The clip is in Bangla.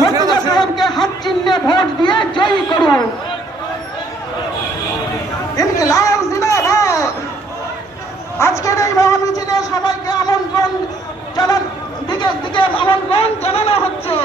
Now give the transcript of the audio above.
মুর্তজা সাহেবকে হাত চিহ্নে ভোট দিয়ে জয়ী করুন। ইনকিলাব জিন্দাবাদ। আজকের এই মহামিছিলে সবাইকে আমন্ত্রণ জানানো হচ্ছে।